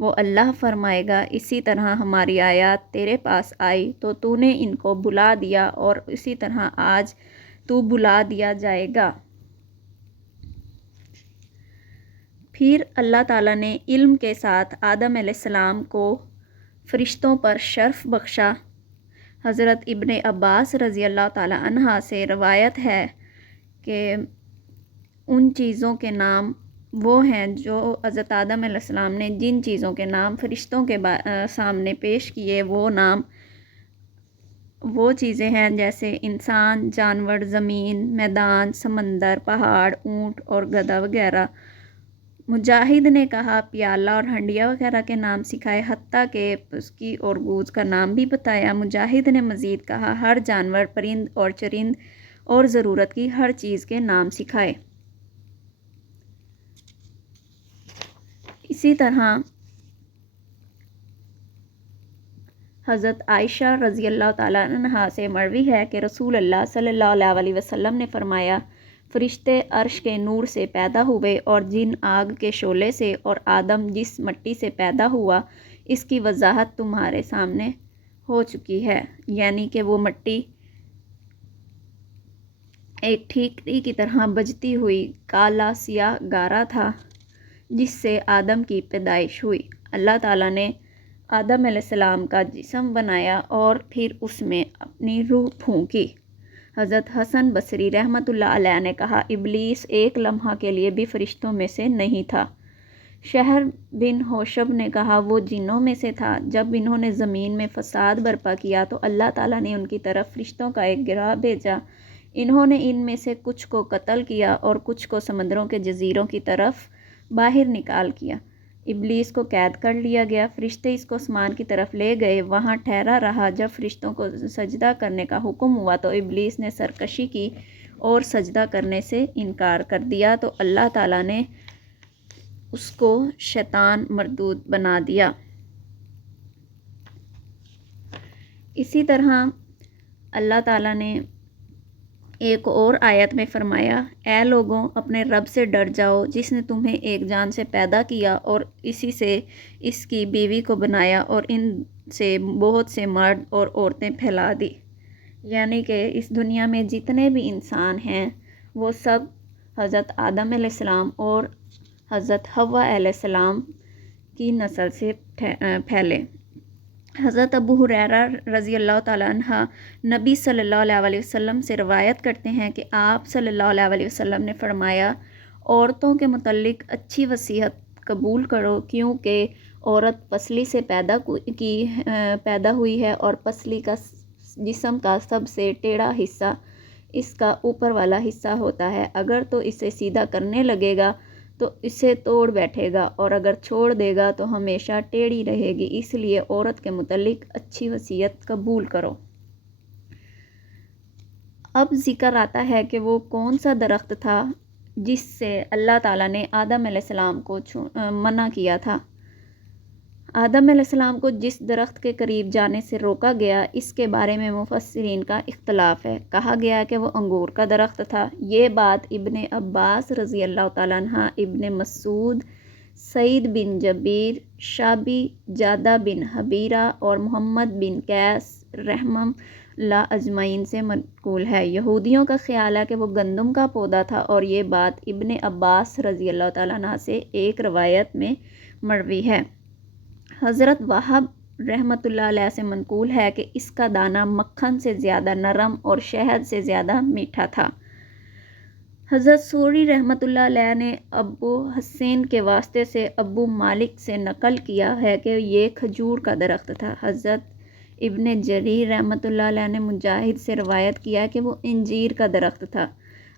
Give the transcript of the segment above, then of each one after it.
وہ اللہ فرمائے گا اسی طرح ہماری آیات تیرے پاس آئی تو تو نے ان کو بھلا دیا اور اسی طرح آج تو بھلا دیا جائے گا۔ پھر اللہ تعالیٰ نے علم کے ساتھ آدم علیہ السلام کو فرشتوں پر شرف بخشا۔ حضرت ابن عباس رضی اللہ تعالیٰ عنہ سے روایت ہے کہ ان چیزوں کے نام وہ ہیں جو حضرت آدم علیہ السلام نے جن چیزوں کے نام فرشتوں کے سامنے پیش کیے، وہ نام وہ چیزیں ہیں جیسے انسان، جانور، زمین، میدان، سمندر، پہاڑ، اونٹ اور گدھا وغیرہ۔ مجاہد نے کہا پیالہ اور ہنڈیا وغیرہ کے نام سکھائے، حتیٰ کہ اس کی اور گوز کا نام بھی بتایا۔ مجاہد نے مزید کہا ہر جانور، پرند اور چرند اور ضرورت کی ہر چیز کے نام سکھائے۔ اسی طرح حضرت عائشہ رضی اللہ تعالیٰ عنہا سے مروی ہے کہ رسول اللہ صلی اللہ علیہ وسلم نے فرمایا فرشتے عرش کے نور سے پیدا ہوئے اور جن آگ کے شعلے سے، اور آدم جس مٹی سے پیدا ہوا اس کی وضاحت تمہارے سامنے ہو چکی ہے، یعنی کہ وہ مٹی ایک ٹھیکری کی طرح بجتی ہوئی کالا سیاہ گارا تھا جس سے آدم کی پیدائش ہوئی۔ اللہ تعالیٰ نے آدم علیہ السلام کا جسم بنایا اور پھر اس میں اپنی روح پھونکی۔ حضرت حسن بصری رحمۃ اللہ علیہ نے کہا ابلیس ایک لمحہ کے لیے بھی فرشتوں میں سے نہیں تھا۔ شہر بن حوشب نے کہا وہ جنوں میں سے تھا۔ جب انہوں نے زمین میں فساد برپا کیا تو اللہ تعالیٰ نے ان کی طرف فرشتوں کا ایک گروہ بھیجا، انہوں نے ان میں سے کچھ کو قتل کیا اور کچھ کو سمندروں کے جزیروں کی طرف باہر نکال کیا۔ ابلیس کو قید کر لیا گیا، فرشتے اس کو آسمان کی طرف لے گئے، وہاں ٹھہرا رہا۔ جب فرشتوں کو سجدہ کرنے کا حکم ہوا تو ابلیس نے سرکشی کی اور سجدہ کرنے سے انکار کر دیا تو اللہ تعالیٰ نے اس کو شیطان مردود بنا دیا۔ اسی طرح اللہ تعالیٰ نے ایک اور آیت میں فرمایا اے لوگوں اپنے رب سے ڈر جاؤ جس نے تمہیں ایک جان سے پیدا کیا اور اسی سے اس کی بیوی کو بنایا اور ان سے بہت سے مرد اور عورتیں پھیلا دی، یعنی کہ اس دنیا میں جتنے بھی انسان ہیں وہ سب حضرت آدم علیہ السلام اور حضرت حوا علیہ السلام کی نسل سے پھیلے۔ حضرت ابو ہریرہ رضی اللہ تعالیٰ عنہ نبی صلی اللہ علیہ وسلم سے روایت کرتے ہیں کہ آپ صلی اللہ علیہ وسلم نے فرمایا عورتوں کے متعلق اچھی وصیت قبول کرو کیونکہ عورت پسلی سے پیدا ہوئی ہے اور پسلی کا جسم کا سب سے ٹیڑھا حصہ اس کا اوپر والا حصہ ہوتا ہے، اگر تو اسے سیدھا کرنے لگے گا تو اسے توڑ بیٹھے گا اور اگر چھوڑ دے گا تو ہمیشہ ٹیڑھی رہے گی، اس لیے عورت کے متعلق اچھی وصیت قبول کرو۔ اب ذکر آتا ہے کہ وہ کون سا درخت تھا جس سے اللہ تعالیٰ نے آدم علیہ السلام کو منع کیا تھا۔ آدم علیہ السلام کو جس درخت کے قریب جانے سے روکا گیا اس کے بارے میں مفسرین کا اختلاف ہے۔ کہا گیا کہ وہ انگور کا درخت تھا۔ یہ بات ابن عباس رضی اللہ تعالیٰ عنہ، ابن مسعود، سعید بن جبیر، شعبی، جادہ بن حبیرہ اور محمد بن قیس رحمہ اللہ اجمعین سے منقول ہے۔ یہودیوں کا خیال ہے کہ وہ گندم کا پودا تھا اور یہ بات ابن عباس رضی اللہ تعالیٰ عنہ سے ایک روایت میں مروی ہے۔ حضرت وہب رحمۃ اللہ علیہ سے منقول ہے کہ اس کا دانہ مکھن سے زیادہ نرم اور شہد سے زیادہ میٹھا تھا۔ حضرت سوری رحمۃ اللہ علیہ نے ابو حسین کے واسطے سے ابو مالک سے نقل کیا ہے کہ یہ کھجور کا درخت تھا۔ حضرت ابن جریر رحمۃ اللہ علیہ نے مجاہد سے روایت کیا کہ وہ انجیر کا درخت تھا۔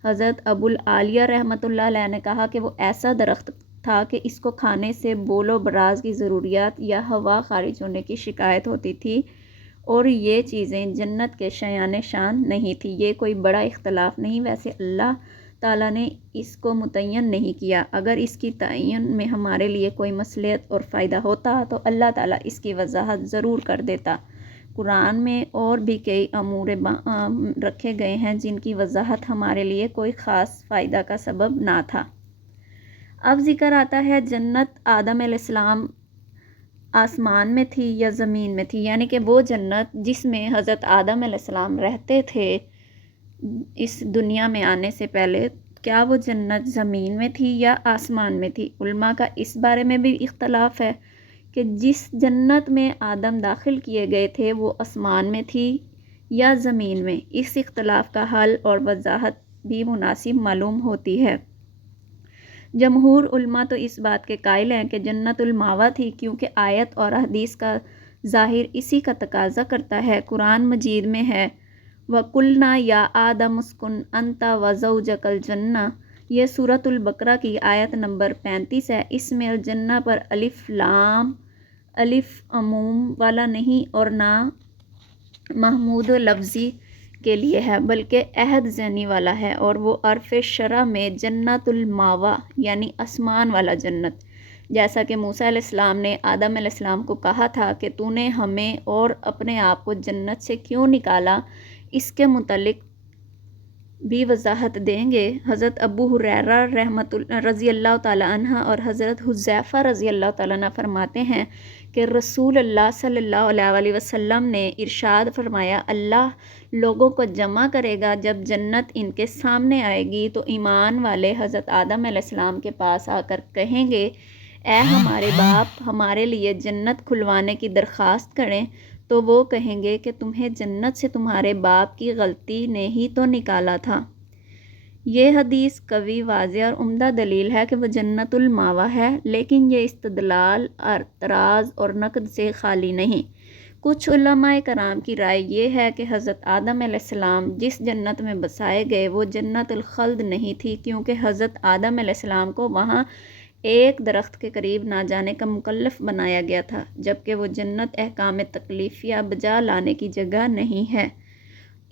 حضرت ابو العالیہ رحمۃ اللہ علیہ نے کہا کہ وہ ایسا درخت تھا کہ اس کو کھانے سے بول و براز کی ضروریات یا ہوا خارج ہونے کی شکایت ہوتی تھی اور یہ چیزیں جنت کے شایان شان نہیں تھی۔ یہ کوئی بڑا اختلاف نہیں، ویسے اللہ تعالیٰ نے اس کو متعین نہیں کیا، اگر اس کی تعین میں ہمارے لیے کوئی مصلحت اور فائدہ ہوتا تو اللہ تعالیٰ اس کی وضاحت ضرور کر دیتا۔ قرآن میں اور بھی کئی امور رکھے گئے ہیں جن کی وضاحت ہمارے لیے کوئی خاص فائدہ کا سبب نہ تھا۔ اب ذکر آتا ہے جنت آدم علیہ السلام آسمان میں تھی یا زمین میں تھی، یعنی کہ وہ جنت جس میں حضرت آدم علیہ السلام رہتے تھے اس دنیا میں آنے سے پہلے، کیا وہ جنت زمین میں تھی یا آسمان میں تھی؟ علماء کا اس بارے میں بھی اختلاف ہے کہ جس جنت میں آدم داخل کیے گئے تھے وہ آسمان میں تھی یا زمین میں۔ اس اختلاف کا حل اور وضاحت بھی مناسب معلوم ہوتی ہے۔ جمہور علماء تو اس بات کے قائل ہیں کہ جنت الماوا تھی، کیونکہ آیت اور حدیث کا ظاہر اسی کا تقاضا کرتا ہے۔ قرآن مجید میں ہے وَقُلْنَا يَا آدَمُ اسْكُنْ أَنْتَ وَزَوْجَكَ الْجَنَّةَ، یہ سورۃ البقرہ کی آیت نمبر 35 ہے۔ اس میں الجنہ پر الف لام الف عموم والا نہیں اور نہ محمود و لفظی کے لیے ہے، بلکہ عہد ذہنی والا ہے، اور وہ عرف شرع میں جنت الماوا یعنی آسمان والا جنت، جیسا کہ موسیٰ علیہ السلام نے آدم علیہ السلام کو کہا تھا کہ تو نے ہمیں اور اپنے آپ کو جنت سے کیوں نکالا، اس کے متعلق بھی وضاحت دیں گے۔ حضرت ابو ہریرہ رضی اللہ تعالیٰ عنہ اور حضرت حذیفہ رضی اللہ تعالیٰ عنہ فرماتے ہیں کہ رسول اللہ صلی اللہ علیہ وسلم نے ارشاد فرمایا، اللہ لوگوں کو جمع کرے گا، جب جنت ان کے سامنے آئے گی تو ایمان والے حضرت آدم علیہ السلام کے پاس آ کر کہیں گے، اے ہمارے باپ، ہمارے لیے جنت کھلوانے کی درخواست کریں، تو وہ کہیں گے کہ تمہیں جنت سے تمہارے باپ کی غلطی نے ہی تو نکالا تھا۔ یہ حدیث قوی، واضح اور عمدہ دلیل ہے کہ وہ جنت الماوا ہے، لیکن یہ استدلال، اعتراض اور نقد سے خالی نہیں۔ کچھ علماء کرام کی رائے یہ ہے کہ حضرت آدم علیہ السلام جس جنت میں بسائے گئے وہ جنت الخلد نہیں تھی، کیونکہ حضرت آدم علیہ السلام کو وہاں ایک درخت کے قریب نہ جانے کا مکلف بنایا گیا تھا، جبکہ وہ جنت احکام تکلیفیہ بجا لانے کی جگہ نہیں ہے۔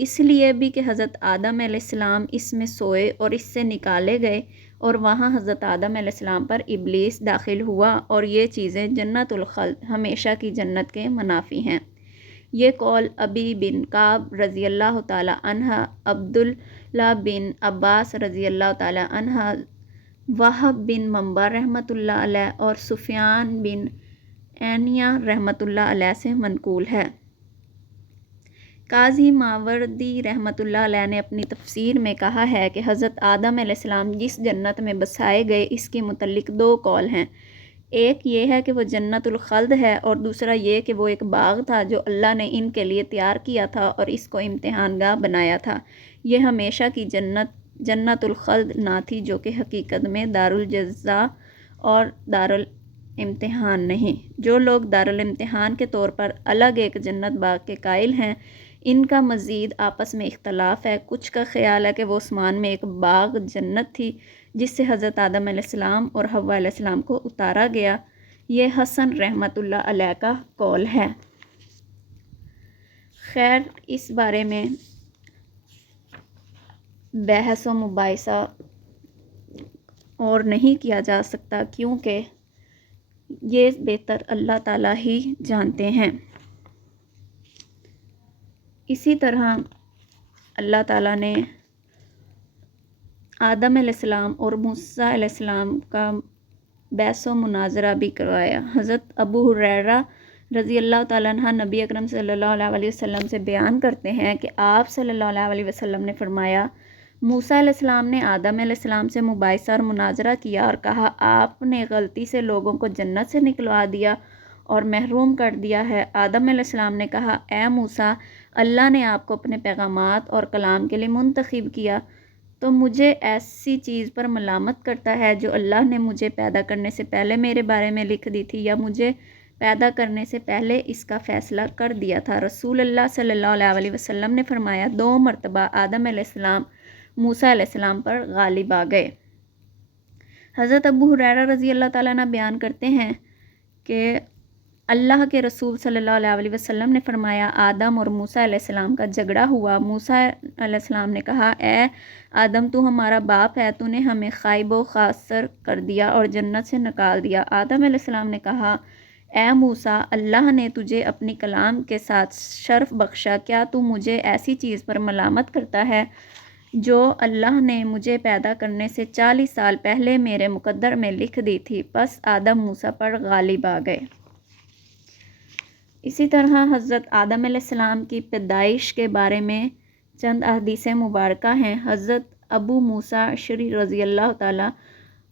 اس لیے بھی کہ حضرت آدم علیہ السلام اس میں سوئے اور اس سے نکالے گئے، اور وہاں حضرت آدم علیہ السلام پر ابلیس داخل ہوا، اور یہ چیزیں جنت الخلد ہمیشہ کی جنت کے منافی ہیں۔ یہ قول ابی بن کعب رضی اللہ تعالیٰ عنہ، عبداللہ بن عباس رضی اللہ تعالیٰ عنہ، وہب بن منبع رحمۃ اللہ علیہ اور سفیان بن عینیہ رحمۃ اللہ علیہ سے منقول ہے۔ قاضی ماوردی رحمۃ اللہ علیہ نے اپنی تفسیر میں کہا ہے کہ حضرت آدم علیہ السلام جس جنت میں بسائے گئے اس کے متعلق دو قول ہیں، ایک یہ ہے کہ وہ جنت الخلد ہے، اور دوسرا یہ کہ وہ ایک باغ تھا جو اللہ نے ان کے لیے تیار کیا تھا اور اس کو امتحان گاہ بنایا تھا۔ یہ ہمیشہ کی جنت الخلد نہ تھی، جو کہ حقیقت میں دارالجزا اور دارالامتحان نہیں۔ جو لوگ دارالامتحان کے طور پر الگ ایک جنت باغ کے قائل ہیں، ان کا مزید آپس میں اختلاف ہے۔ کچھ کا خیال ہے کہ وہ آسمان میں ایک باغ جنت تھی جس سے حضرت آدم علیہ السلام اور حوا علیہ السلام کو اتارا گیا۔ یہ حسن رحمۃ اللہ علیہ کا قول ہے۔ خیر، اس بارے میں بحث و مباحثہ اور نہیں کیا جا سکتا، کیونکہ یہ بہتر اللہ تعالیٰ ہی جانتے ہیں۔ اسی طرح اللہ تعالیٰ نے آدم علیہ السلام اور موسیٰ علیہ السلام کا بحث و مناظرہ بھی کروایا۔ حضرت ابو ہریرہ رضی اللہ تعالیٰ عنہ نبی اکرم صلی اللہ علیہ وسلم سے بیان کرتے ہیں کہ آپ صلی اللہ علیہ وسلم نے فرمایا، موسیٰ علیہ السلام نے آدم علیہ السلام سے مباحثہ اور مناظرہ کیا اور کہا، آپ نے غلطی سے لوگوں کو جنت سے نکلوا دیا اور محروم کر دیا ہے۔ آدم علیہ السلام نے کہا، اے موسیٰ، اللہ نے آپ کو اپنے پیغامات اور کلام کے لیے منتخب کیا، تو مجھے ایسی چیز پر ملامت کرتا ہے جو اللہ نے مجھے پیدا کرنے سے پہلے میرے بارے میں لکھ دی تھی، یا مجھے پیدا کرنے سے پہلے اس کا فیصلہ کر دیا تھا۔ رسول اللہ صلی اللہ علیہ وسلم نے فرمایا، 2 مرتبہ آدم علیہ السلام موسیٰ علیہ السلام پر غالب آ گئے۔ حضرت ابو ہریرہ رضی اللہ تعالیٰ عنہ بیان کرتے ہیں کہ اللہ کے رسول صلی اللہ علیہ وسلم نے فرمایا، آدم اور موسیٰ علیہ السلام کا جھگڑا ہوا۔ موسیٰ علیہ السلام نے کہا، اے آدم، تو ہمارا باپ ہے، تو نے ہمیں خائب و خاسر کر دیا اور جنت سے نکال دیا۔ آدم علیہ السلام نے کہا، اے موسیٰ، اللہ نے تجھے اپنی کلام کے ساتھ شرف بخشا، کیا تو مجھے ایسی چیز پر ملامت کرتا ہے جو اللہ نے مجھے پیدا کرنے سے 40 سال پہلے میرے مقدر میں لکھ دی تھی؟ پس آدم موسیٰ پر غالب آ گئے۔ اسی طرح حضرت آدم علیہ السلام کی پیدائش کے بارے میں چند احادیث مبارکہ ہیں۔ حضرت ابو موسیٰ اشعری رضی اللہ تعالیٰ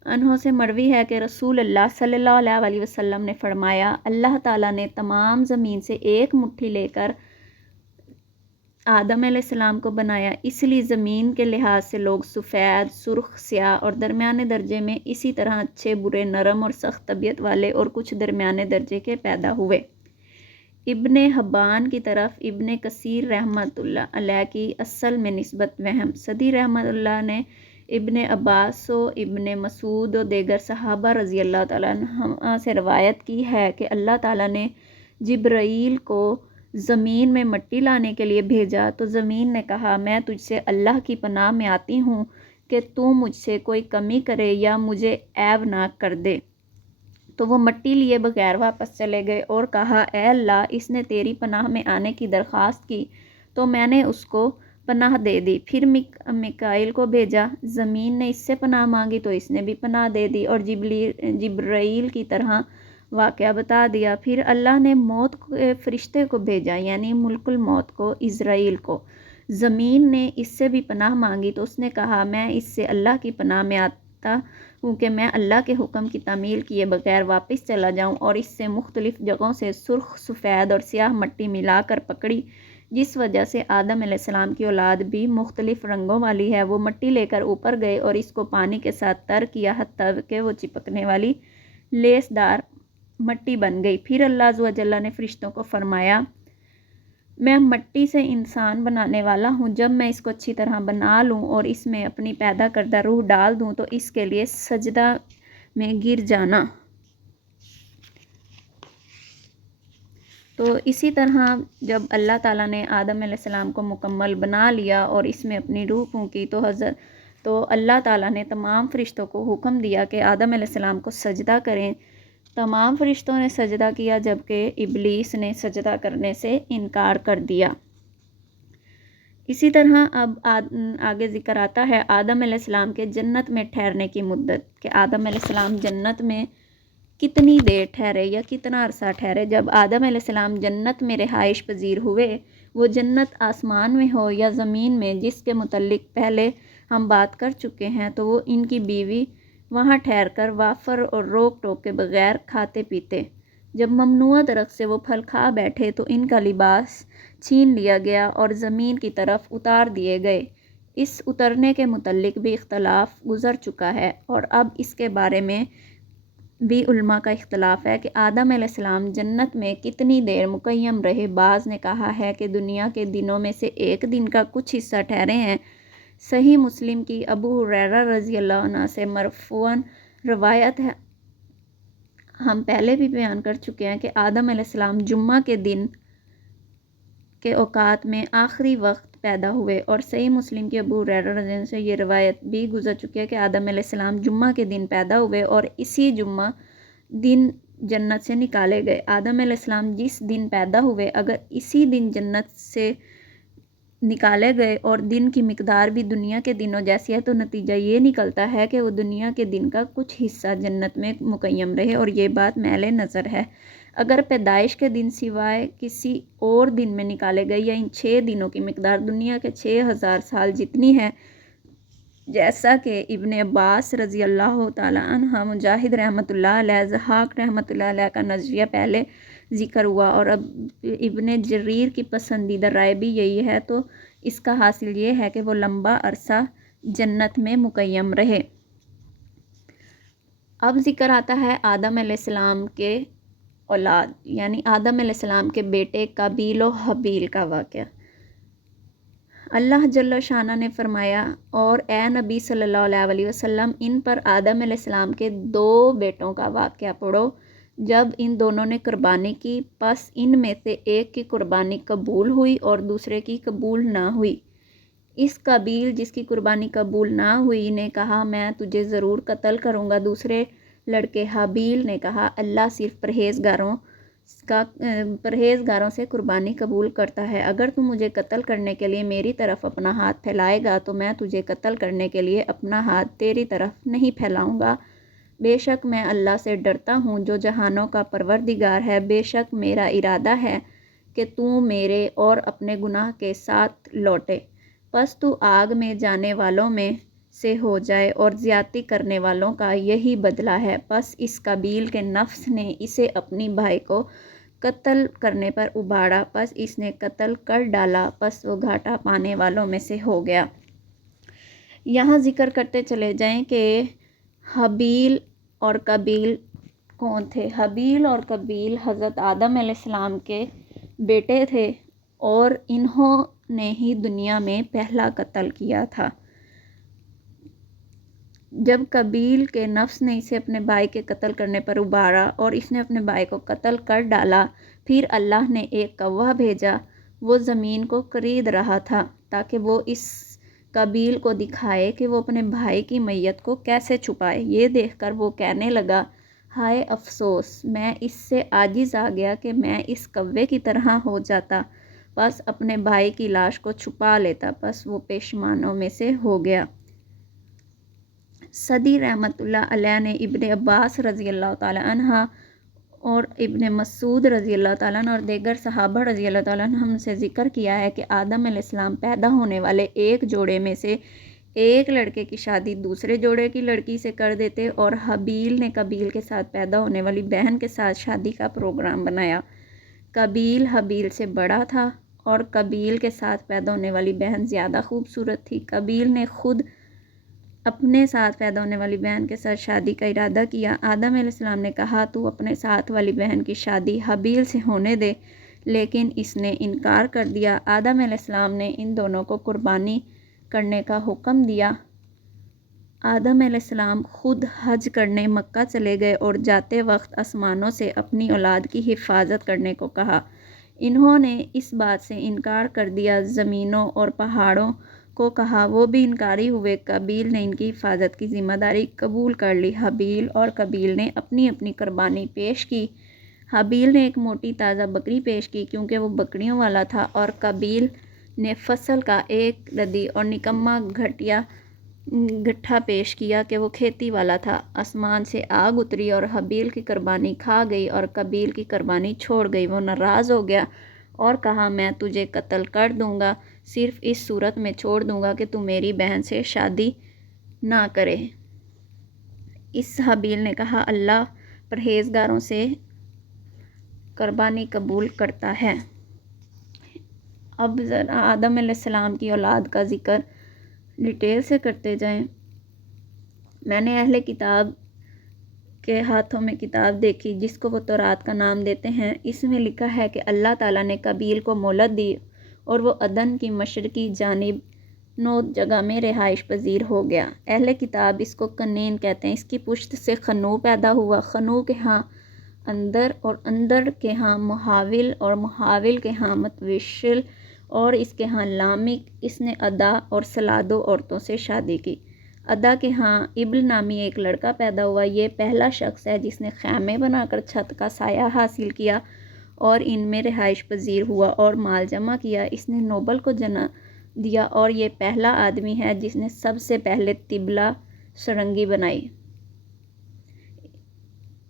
عنہ سے مروی ہے کہ رسول اللہ صلی اللہ علیہ وسلم نے فرمایا، اللہ تعالیٰ نے تمام زمین سے ایک مٹھی لے کر آدم علیہ السلام کو بنایا، اس لیے زمین کے لحاظ سے لوگ سفید، سرخ، سیاہ اور درمیانے درجے میں، اسی طرح اچھے، برے، نرم اور سخت طبیعت والے اور کچھ درمیانے درجے کے پیدا ہوئے۔ ابن حبان کی طرف ابن کثیر رحمۃ اللہ علیہ کی اصل میں نسبت وہم، صدی رحمۃ اللہ نے ابن عباس و ابن مسعود و دیگر صحابہ رضی اللہ تعالیٰ عنہ سے روایت کی ہے کہ اللہ تعالیٰ نے جبرائیل کو زمین میں مٹی لانے کے لیے بھیجا تو زمین نے کہا، میں تجھ سے اللہ کی پناہ میں آتی ہوں کہ تو مجھ سے کوئی کمی کرے یا مجھے عیب نہ کر دے۔ تو وہ مٹی لیے بغیر واپس چلے گئے اور کہا، اے اللہ، اس نے تیری پناہ میں آنے کی درخواست کی تو میں نے اس کو پناہ دے دی۔ پھر میکائیل کو بھیجا، زمین نے اس سے پناہ مانگی تو اس نے بھی پناہ دے دی اور جبرائیل کی طرح واقعہ بتا دیا۔ پھر اللہ نے موت کے فرشتے کو بھیجا، یعنی ملک الموت کو، اسرائیل کو۔ زمین نے اس سے بھی پناہ مانگی تو اس نے کہا، میں اس سے اللہ کی پناہ میں آتا ہوں کہ میں اللہ کے حکم کی تعمیل کیے بغیر واپس چلا جاؤں، اور اس سے مختلف جگہوں سے سرخ، سفید اور سیاہ مٹی ملا کر پکڑی، جس وجہ سے آدم علیہ السلام کی اولاد بھی مختلف رنگوں والی ہے۔ وہ مٹی لے کر اوپر گئے اور اس کو پانی کے ساتھ تر کیا حتیٰ کہ وہ چپکنے والی لیس دار مٹی بن گئی۔ پھر اللہ عز و جل نے فرشتوں کو فرمایا، میں مٹی سے انسان بنانے والا ہوں، جب میں اس کو اچھی طرح بنا لوں اور اس میں اپنی پیدا کردہ روح ڈال دوں تو اس کے لیے سجدہ میں گر جانا۔ تو اسی طرح جب اللہ تعالیٰ نے آدم علیہ السلام کو مکمل بنا لیا اور اس میں اپنی روح پھونکی تو اللہ تعالیٰ نے تمام فرشتوں کو حکم دیا کہ آدم علیہ السلام کو سجدہ کریں۔ تمام فرشتوں نے سجدہ کیا جبکہ ابلیس نے سجدہ کرنے سے انکار کر دیا۔ اسی طرح اب آگے ذکر آتا ہے آدم علیہ السلام کے جنت میں ٹھہرنے کی مدت، کہ آدم علیہ السلام جنت میں کتنی دیر ٹھہرے یا کتنا عرصہ ٹھہرے۔ جب آدم علیہ السلام جنت میں رہائش پذیر ہوئے، وہ جنت آسمان میں ہو یا زمین میں، جس کے متعلق پہلے ہم بات کر چکے ہیں، تو وہ ان کی بیوی وہاں ٹھہر کر وافر اور روک ٹوک کے بغیر کھاتے پیتے۔ جب ممنوع درخت سے وہ پھل کھا بیٹھے تو ان کا لباس چھین لیا گیا اور زمین کی طرف اتار دیے گئے۔ اس اترنے کے متعلق بھی اختلاف گزر چکا ہے اور اب اس کے بارے میں بھی علماء کا اختلاف ہے کہ آدم علیہ السلام جنت میں کتنی دیر مقیم رہے۔ بعض نے کہا ہے کہ دنیا کے دنوں میں سے ایک دن کا کچھ حصہ ٹھہرے ہیں۔ صحیح مسلم کی ابو ہریرہ رضی اللہ عنہ سے مرفوعاً روایت ہے، ہم پہلے بھی بیان کر چکے ہیں کہ آدم علیہ السلام جمعہ کے دن کے اوقات میں آخری وقت پیدا ہوئے، اور صحیح مسلم کی ابو ہریرہ رضی اللہ عنہ سے یہ روایت بھی گزر چکی ہے کہ آدم علیہ السلام جمعہ کے دن پیدا ہوئے اور اسی جمعہ دن جنت سے نکالے گئے۔ آدم علیہ السلام جس دن پیدا ہوئے اگر اسی دن جنت سے نکالے گئے اور دن کی مقدار بھی دنیا کے دنوں جیسی ہے تو نتیجہ یہ نکلتا ہے کہ وہ دنیا کے دن کا کچھ حصہ جنت میں مقیم رہے، اور یہ بات محل نظر ہے۔ اگر پیدائش کے دن سوائے کسی اور دن میں نکالے گئے یا ان 6 دنوں کی مقدار دنیا کے 6000 سال جتنی ہے، جیسا کہ ابن عباس رضی اللہ تعالیٰ عنہ، مجاہد رحمۃ اللہ علیہ، ضحاک رحمۃ اللہ علیہ کا نظریہ پہلے ذکر ہوا، اور اب ابن جریر کی پسندیدہ رائے بھی یہی ہے، تو اس کا حاصل یہ ہے کہ وہ لمبا عرصہ جنت میں مقیم رہے۔ اب ذکر آتا ہے آدم علیہ السلام کے اولاد، یعنی آدم علیہ السلام کے بیٹے قابیل و حابیل کا واقعہ۔ اللہ جل شانہ نے فرمایا، اور اے نبی صلی اللہ علیہ وسلم، ان پر آدم علیہ السلام کے 2 بیٹوں کا واقعہ پڑھو۔ جب ان دونوں نے قربانی کی، پس ان میں سے ایک کی قربانی قبول ہوئی اور دوسرے کی قبول نہ ہوئی۔ اس قابیل جس کی قربانی قبول نہ ہوئی نے کہا، میں تجھے ضرور قتل کروں گا۔ دوسرے لڑکے حابیل نے کہا، اللہ صرف پرہیزگاروں سے قربانی قبول کرتا ہے، اگر تم مجھے قتل کرنے کے لیے میری طرف اپنا ہاتھ پھیلائے گا تو میں تجھے قتل کرنے کے لیے اپنا ہاتھ تیری طرف نہیں پھیلاؤں گا۔ بے شک میں اللہ سے ڈرتا ہوں جو جہانوں کا پروردگار ہے، بے شک میرا ارادہ ہے کہ تو میرے اور اپنے گناہ کے ساتھ لوٹے، پس تو آگ میں جانے والوں میں سے ہو جائے، اور زیادتی کرنے والوں کا یہی بدلہ ہے۔ پس اس قابیل کے نفس نے اسے اپنی بھائی کو قتل کرنے پر ابھارا، پس اس نے قتل کر ڈالا، پس وہ گھاٹا پانے والوں میں سے ہو گیا۔ یہاں ذکر کرتے چلے جائیں کہ حابیل اور قابیل کون تھے۔ حابیل اور قابیل حضرت آدم علیہ السلام کے بیٹے تھے، اور انہوں نے ہی دنیا میں پہلا قتل کیا تھا۔ جب قابیل کے نفس نے اسے اپنے بھائی کے قتل کرنے پر ابھارا اور اس نے اپنے بھائی کو قتل کر ڈالا، پھر اللہ نے ایک کوہ بھیجا، وہ زمین کو کرید رہا تھا تاکہ وہ اس قابیل کو دکھائے کہ وہ اپنے بھائی کی میت کو کیسے چھپائے۔ یہ دیکھ کر وہ کہنے لگا، ہائے افسوس، میں اس سے عاجز آ گیا کہ میں اس کوے کی طرح ہو جاتا، بس اپنے بھائی کی لاش کو چھپا لیتا، بس وہ پشیمانوں میں سے ہو گیا۔ صدی رحمۃ اللہ علیہ نے ابن عباس رضی اللہ تعالیٰ عنہ اور ابن مسعود رضی اللہ تعالیٰ عنہ اور دیگر صحابہ رضی اللہ تعالیٰ عنہ سے ذکر کیا ہے کہ آدم علیہ السلام پیدا ہونے والے ایک جوڑے میں سے ایک لڑکے کی شادی دوسرے جوڑے کی لڑکی سے کر دیتے، اور حابیل نے قابیل کے ساتھ پیدا ہونے والی بہن کے ساتھ شادی کا پروگرام بنایا۔ قابیل حابیل سے بڑا تھا، اور قابیل کے ساتھ پیدا ہونے والی بہن زیادہ خوبصورت تھی۔ قابیل نے خود اپنے ساتھ پیدا ہونے والی بہن کے ساتھ شادی کا ارادہ کیا۔ آدم علیہ السلام نے کہا، تو اپنے ساتھ والی بہن کی شادی حابیل سے ہونے دے، لیکن اس نے انکار کر دیا۔ آدم علیہ السلام نے ان دونوں کو قربانی کرنے کا حکم دیا۔ آدم علیہ السلام خود حج کرنے مکہ چلے گئے اور جاتے وقت آسمانوں سے اپنی اولاد کی حفاظت کرنے کو کہا۔ انہوں نے اس بات سے انکار کر دیا۔ زمینوں اور پہاڑوں کو کہا، وہ بھی انکاری ہوئے۔ قابیل نے ان کی حفاظت کی ذمہ داری قبول کر لی۔ حابیل اور قابیل نے اپنی اپنی قربانی پیش کی۔ حابیل نے ایک موٹی تازہ بکری پیش کی کیونکہ وہ بکریوں والا تھا، اور قابیل نے فصل کا ایک ردی اور نکما گٹھا پیش کیا کہ وہ کھیتی والا تھا۔ آسمان سے آگ اتری اور حابیل کی قربانی کھا گئی، اور قابیل کی قربانی چھوڑ گئی۔ وہ ناراض ہو گیا اور کہا، میں تجھے قتل کر دوں گا، صرف اس صورت میں چھوڑ دوں گا کہ تو میری بہن سے شادی نہ کرے۔ اس حابیل نے کہا، اللہ پرہیزگاروں سے قربانی قبول کرتا ہے۔ اب ذرا آدم علیہ السلام کی اولاد کا ذکر ڈیٹیل سے کرتے جائیں۔ میں نے اہل کتاب کے ہاتھوں میں کتاب دیکھی جس کو وہ تورات کا نام دیتے ہیں۔ اس میں لکھا ہے کہ اللہ تعالیٰ نے قابیل کو مہلت دی اور وہ عدن کی مشرقی جانب نوت جگہ میں رہائش پذیر ہو گیا۔ اہل کتاب اس کو کنین کہتے ہیں۔ اس کی پشت سے خنو پیدا ہوا، خنو کے ہاں اندر اور اندر کے ہاں محاول اور محاول کے ہاں متوشل اور اس کے ہاں لامک۔ اس نے ادا اور سلادو عورتوں سے شادی کی۔ ادا کے ہاں ابل نامی ایک لڑکا پیدا ہوا۔ یہ پہلا شخص ہے جس نے خیمے بنا کر چھت کا سایہ حاصل کیا اور ان میں رہائش پذیر ہوا اور مال جمع کیا۔ اس نے نوبل کو جنم دیا، اور یہ پہلا آدمی ہے جس نے سب سے پہلے طبلہ سرنگی بنائی۔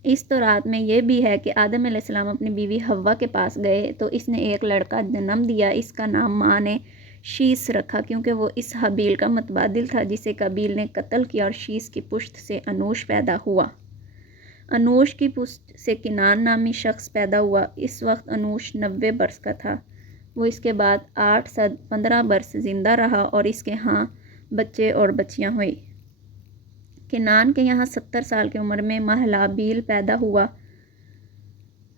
اس تورات میں یہ بھی ہے کہ آدم علیہ السلام اپنی بیوی حوا کے پاس گئے تو اس نے ایک لڑکا جنم دیا۔ اس کا نام ماں نے شیس رکھا کیونکہ وہ اس حابیل کا متبادل تھا جسے قابیل نے قتل کیا، اور شیس کی پشت سے انوش پیدا ہوا۔ انوش کی پشت سے کنان نامی شخص پیدا ہوا۔ اس وقت انوش 90 برس کا تھا۔ وہ اس کے بعد 815 برس زندہ رہا اور اس کے ہاں بچے اور بچیاں ہوئی۔ کنان کے یہاں 70 سال کی عمر میں مہلابیل پیدا ہوا۔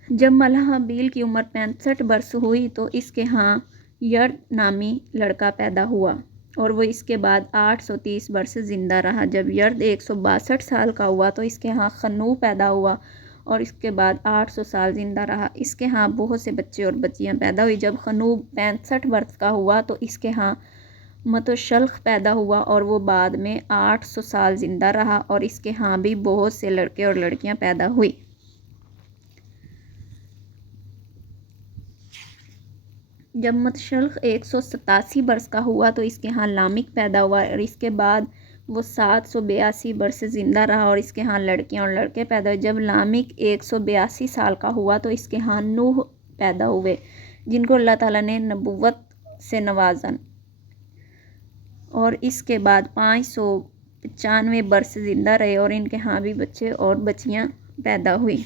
جب مہلابیل کی عمر 65 برس ہوئی تو اس کے ہاں یرد نامی لڑکا پیدا ہوا، اور وہ اس کے بعد 830 برس زندہ رہا۔ جب یرد 162 سال کا ہوا تو اس کے ہاں خنو پیدا ہوا، اور اس کے بعد 800 سال زندہ رہا۔ اس کے ہاں بہت سے بچے اور بچیاں پیدا ہوئی۔ جب خنو 65 برس کا ہوا تو اس کے ہاں متشلخ پیدا ہوا، اور وہ بعد میں 800 سال زندہ رہا، اور اس کے ہاں بھی بہت سے لڑکے اور لڑکیاں پیدا ہوئی۔ جب متشلخ 187 برس کا ہوا تو اس کے ہاں لامک پیدا ہوا، اور اس کے بعد وہ 782 برس زندہ رہا اور اس کے ہاں لڑکیاں اور لڑکے پیدا ہوئے۔ جب لامک 182 سال کا ہوا تو اس کے ہاں نوح پیدا ہوئے، جن کو اللہ تعالیٰ نے نبوت سے نوازا، اور اس کے بعد 595 برس زندہ رہے اور ان کے ہاں بھی بچے اور بچیاں پیدا ہوئی۔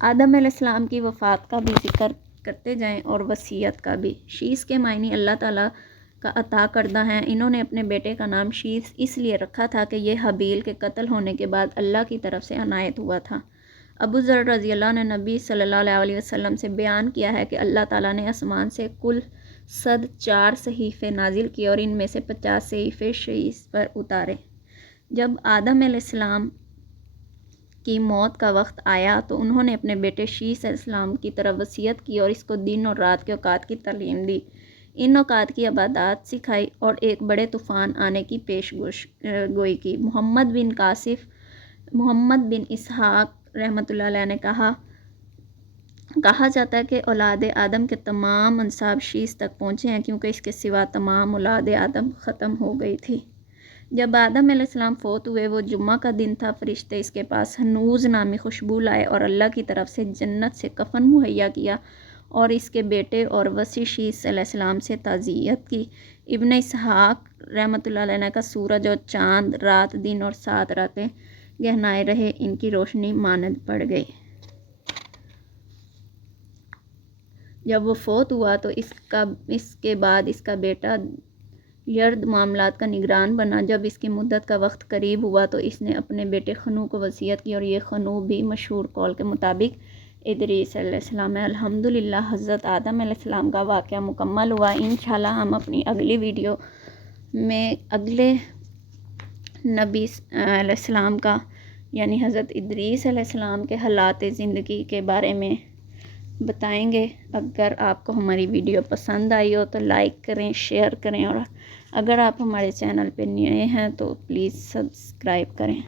آدم علیہ السلام کی وفات کا بھی ذکر کرتے جائیں اور وصیت کا بھی۔ شیث کے معنی اللہ تعالیٰ کا عطا کردہ ہیں۔ انہوں نے اپنے بیٹے کا نام شیث اس لیے رکھا تھا کہ یہ حابیل کے قتل ہونے کے بعد اللہ کی طرف سے عنایت ہوا تھا۔ ابو ذر رضی اللہ عنہ نے نبی صلی اللہ علیہ وسلم سے بیان کیا ہے کہ اللہ تعالیٰ نے آسمان سے کل 104 صحیفے نازل کیے اور ان میں سے 50 صحیفے شیث پر اتارے۔ جب آدم علیہ السلام کی موت کا وقت آیا تو انہوں نے اپنے بیٹے شیث علیہ السلام کی طرف وصیت کی اور اس کو دن اور رات کے اوقات کی تعلیم دی، ان اوقات کی عبادات سکھائی اور ایک بڑے طوفان آنے کی پیش گوئی کی۔ محمد بن اسحاق رحمۃ اللہ علیہ نے کہا جاتا ہے کہ اولاد آدم کے تمام انساب شیث تک پہنچے ہیں، کیونکہ اس کے سوا تمام اولاد آدم ختم ہو گئی تھی۔ جب آدم علیہ السلام فوت ہوئے، وہ جمعہ کا دن تھا، فرشتے اس کے پاس ہنوز نامی خوشبو لائے اور اللہ کی طرف سے جنت سے کفن مہیا کیا اور اس کے بیٹے اور وصی شیث علیہ السلام سے تعزیت کی۔ ابن اسحاق رحمۃ اللہ علیہ کا سورج اور چاند رات دن اور 7 راتیں گہنائے رہے، ان کی روشنی مانند پڑ گئی۔ جب وہ فوت ہوا تو اس کے بعد اس کا بیٹا یرد معاملات کا نگران بنا۔ جب اس کی مدت کا وقت قریب ہوا تو اس نے اپنے بیٹے خنو کو وصیت کی اور یہ خنو بھی مشہور قول کے مطابق ادریس علیہ السلام ہے۔ الحمدللہ حضرت آدم علیہ السلام کا واقعہ مکمل ہوا۔ انشاءاللہ ہم اپنی اگلی ویڈیو میں اگلے نبی علیہ السلام کا یعنی حضرت ادریس علیہ السلام کے حالات زندگی کے بارے میں بتائیں گے۔ اگر آپ کو ہماری ویڈیو پسند آئی ہو تو لائک کریں، شیئر کریں، اور اگر آپ ہمارے چینل پہ نئے ہیں تو پلیز سبسکرائب کریں۔